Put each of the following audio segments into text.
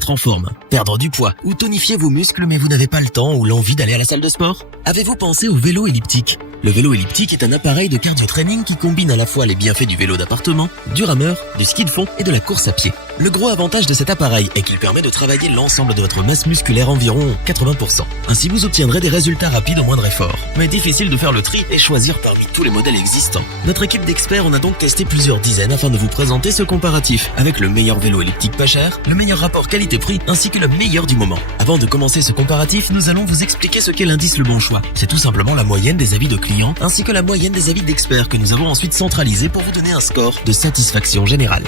mettre en forme, perdre du poids ou tonifier vos muscles mais vous n'avez pas le temps ou l'envie d'aller à la salle de sport? Avez-vous pensé au vélo elliptique? Le vélo elliptique est un appareil de cardio-training qui combine à la fois les bienfaits du vélo d'appartement, du rameur, du ski de fond et de la course à pied. Le gros avantage de cet appareil est qu'il permet de travailler l'ensemble de votre masse musculaire environ 80%. Ainsi vous obtiendrez des résultats rapides au moindre effort. Mais difficile de faire le tri et choisir parmi tous les modèles existants. Notre équipe d'experts en a donc testé plusieurs dizaines afin de vous présenter ce comparatif avec le meilleur vélo elliptique pas cher, le meilleur rapport qualité-prix ainsi que le meilleur du moment. Avant de commencer ce comparatif, nous allons vous expliquer ce qu'est l'indice Le Bon Choix. C'est tout simplement la moyenne des avis de clients ainsi que la moyenne des avis d'experts que nous avons ensuite centralisé pour vous donner un score de satisfaction générale.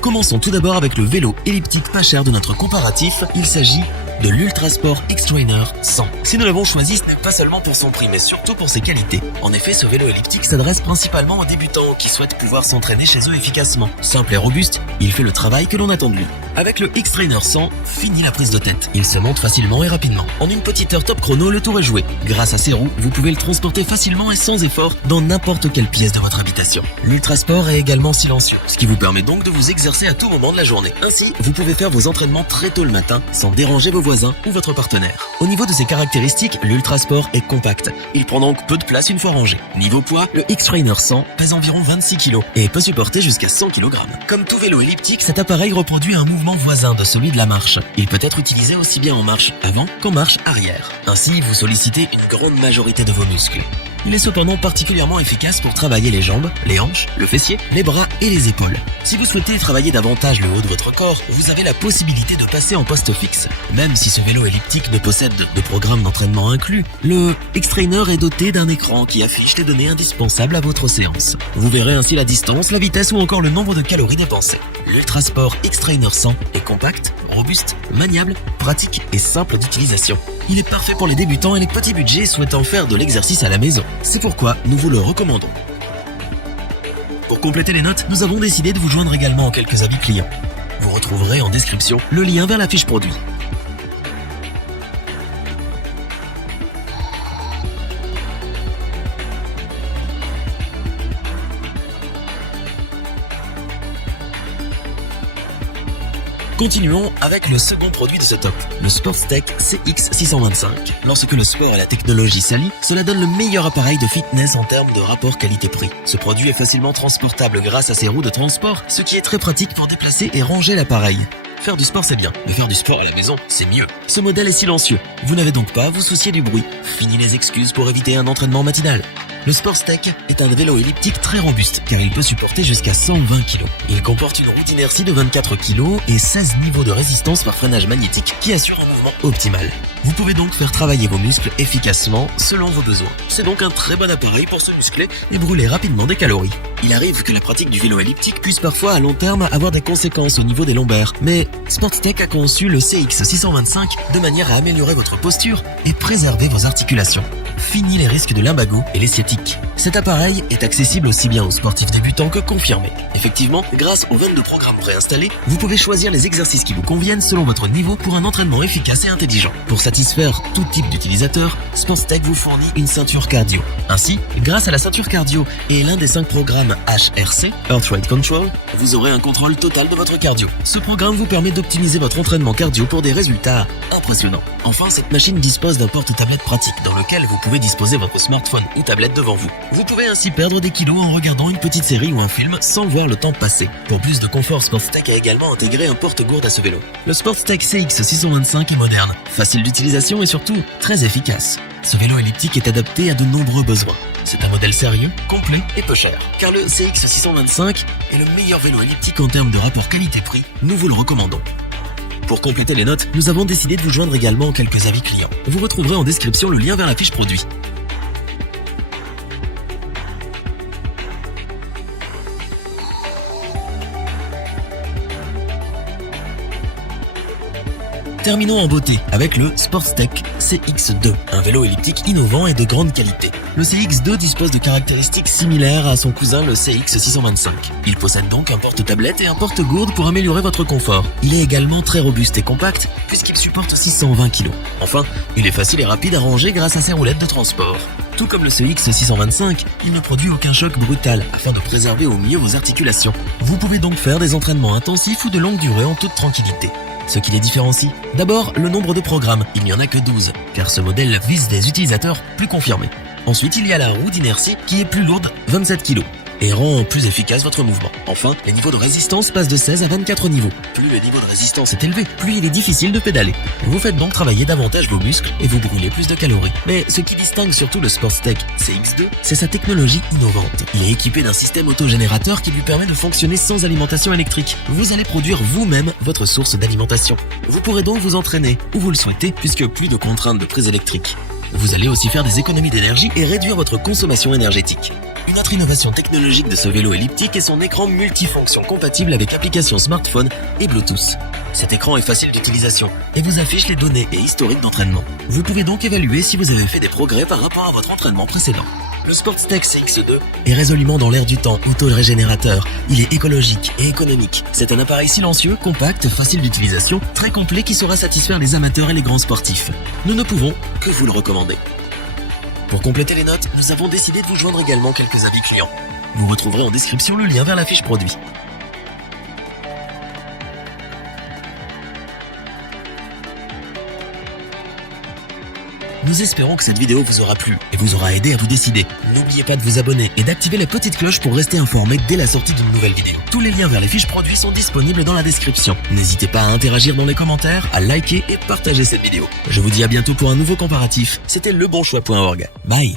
Commençons tout d'abord avec le vélo elliptique pas cher de notre comparatif. Il s'agit de l'Ultrasport X-Trainer 100. Si nous l'avons choisi, ce n'est pas seulement pour son prix, mais surtout pour ses qualités. En effet, ce vélo elliptique s'adresse principalement aux débutants qui souhaitent pouvoir s'entraîner chez eux efficacement. Simple et robuste, il fait le travail que l'on attend de lui. Avec le X-Trainer 100, fini la prise de tête. Il se monte facilement et rapidement. En une petite heure top chrono, le tour est joué. Grâce à ses roues, vous pouvez le transporter facilement et sans effort dans n'importe quelle pièce de votre habitation. L'Ultrasport est également silencieux, ce qui vous permet donc de vous exercer à tout moment de la journée. Ainsi, vous pouvez faire vos entraînements très tôt le matin sans déranger vos voisins ou votre partenaire. Au niveau de ses caractéristiques, l'Ultrasport est compact. Il prend donc peu de place une fois rangé. Niveau poids, le X-Trainer 100 pèse environ 26 kg et peut supporter jusqu'à 100 kg. Comme tout vélo elliptique, cet appareil reproduit un mouvement voisin de celui de la marche. Il peut être utilisé aussi bien en marche avant qu'en marche arrière. Ainsi, vous sollicitez une grande majorité de vos muscles. Il est cependant particulièrement efficace pour travailler les jambes, les hanches, le fessier, les bras et les épaules. Si vous souhaitez travailler davantage le haut de votre corps, vous avez la possibilité de passer en poste fixe. Même si ce vélo elliptique ne possède de programme d'entraînement inclus, le X-Trainer est doté d'un écran qui affiche les données indispensables à votre séance. Vous verrez ainsi la distance, la vitesse ou encore le nombre de calories dépensées. L'Ultrasport X-Trainer 100 est compact, robuste, maniable, pratique et simple d'utilisation. Il est parfait pour les débutants et les petits budgets souhaitant faire de l'exercice à la maison. C'est pourquoi nous vous le recommandons. Pour compléter les notes, nous avons décidé de vous joindre également en quelques avis clients. Vous retrouverez en description le lien vers la fiche produit. Continuons avec le second produit de ce top, le Sportstech CX625. Lorsque le sport et la technologie s'allient, cela donne le meilleur appareil de fitness en termes de rapport qualité-prix. Ce produit est facilement transportable grâce à ses roues de transport, ce qui est très pratique pour déplacer et ranger l'appareil. Faire du sport c'est bien, mais faire du sport à la maison c'est mieux. Ce modèle est silencieux, vous n'avez donc pas à vous soucier du bruit. Fini les excuses pour éviter un entraînement matinal. Le Sportstech est un vélo elliptique très robuste car il peut supporter jusqu'à 120 kg. Il comporte une roue d'inertie de 24 kg et 16 niveaux de résistance par freinage magnétique qui assure un mouvement optimal. Vous pouvez donc faire travailler vos muscles efficacement selon vos besoins. C'est donc un très bon appareil pour se muscler et brûler rapidement des calories. Il arrive que la pratique du vélo elliptique puisse parfois à long terme avoir des conséquences au niveau des lombaires, mais Sportstech a conçu le CX625 de manière à améliorer votre posture et préserver vos articulations. Fini les risques de lumbago et les sciatiques. Cet appareil est accessible aussi bien aux sportifs débutants que confirmés. Effectivement, grâce aux 22 programmes préinstallés, vous pouvez choisir les exercices qui vous conviennent selon votre niveau pour un entraînement efficace et intelligent. Pour satisfaire tout type d'utilisateur, Sportstech vous fournit une ceinture cardio. Ainsi, grâce à la ceinture cardio et l'un des 5 programmes HRC, Heart Rate Control, vous aurez un contrôle total de votre cardio. Ce programme vous permet d'optimiser votre entraînement cardio pour des résultats impressionnants. Enfin, cette machine dispose d'un porte-tablette pratique dans lequel vous pouvez disposer votre smartphone ou tablette devant vous. Vous pouvez ainsi perdre des kilos en regardant une petite série ou un film sans voir le temps passer. Pour plus de confort, Sportstech a également intégré un porte-gourde à ce vélo. Le Sportstech CX625 est moderne, facile d'utilisation et surtout très efficace. Ce vélo elliptique est adapté à de nombreux besoins. C'est un modèle sérieux, complet et peu cher. Car le CX625 est le meilleur vélo elliptique en termes de rapport qualité-prix, nous vous le recommandons. Pour compléter les notes, nous avons décidé de vous joindre également en quelques avis clients. Vous retrouverez en description le lien vers la fiche produit. Terminons en beauté avec le Sportstech CX2, un vélo elliptique innovant et de grande qualité. Le CX2 dispose de caractéristiques similaires à son cousin le CX625. Il possède donc un porte-tablette et un porte-gourde pour améliorer votre confort. Il est également très robuste et compact puisqu'il supporte 620 kg. Enfin, il est facile et rapide à ranger grâce à ses roulettes de transport. Tout comme le CX625, il ne produit aucun choc brutal afin de préserver au mieux vos articulations. Vous pouvez donc faire des entraînements intensifs ou de longue durée en toute tranquillité. Ce qui les différencie, d'abord le nombre de programmes, il n'y en a que 12, car ce modèle vise des utilisateurs plus confirmés. Ensuite, il y a la roue d'inertie qui est plus lourde, 27 kg, et rend plus efficace votre mouvement. Enfin, les niveaux de résistance passent de 16 à 24 niveaux. Plus le niveau de résistance est élevé, plus il est difficile de pédaler. Vous faites donc travailler davantage vos muscles et vous brûlez plus de calories. Mais ce qui distingue surtout le Sportstech CX2, c'est sa technologie innovante. Il est équipé d'un système autogénérateur qui lui permet de fonctionner sans alimentation électrique. Vous allez produire vous-même votre source d'alimentation. Vous pourrez donc vous entraîner où vous le souhaitez puisque plus de contraintes de prise électrique. Vous allez aussi faire des économies d'énergie et réduire votre consommation énergétique. Une autre innovation technologique de ce vélo elliptique est son écran multifonction compatible avec application smartphone et Bluetooth. Cet écran est facile d'utilisation et vous affiche les données et historiques d'entraînement. Vous pouvez donc évaluer si vous avez fait des progrès par rapport à votre entraînement précédent. Le Sportstech CX2 est résolument dans l'air du temps, auto-régénérateur. Il est écologique et économique. C'est un appareil silencieux, compact, facile d'utilisation, très complet qui saura satisfaire les amateurs et les grands sportifs. Nous ne pouvons que vous le recommander. Pour compléter les notes, nous avons décidé de vous joindre également quelques avis clients. Vous retrouverez en description le lien vers la fiche produit. Nous espérons que cette vidéo vous aura plu et vous aura aidé à vous décider. N'oubliez pas de vous abonner et d'activer la petite cloche pour rester informé dès la sortie d'une nouvelle vidéo. Tous les liens vers les fiches produits sont disponibles dans la description. N'hésitez pas à interagir dans les commentaires, à liker et partager cette vidéo. Je vous dis à bientôt pour un nouveau comparatif. C'était lebonchoix.org. Bye.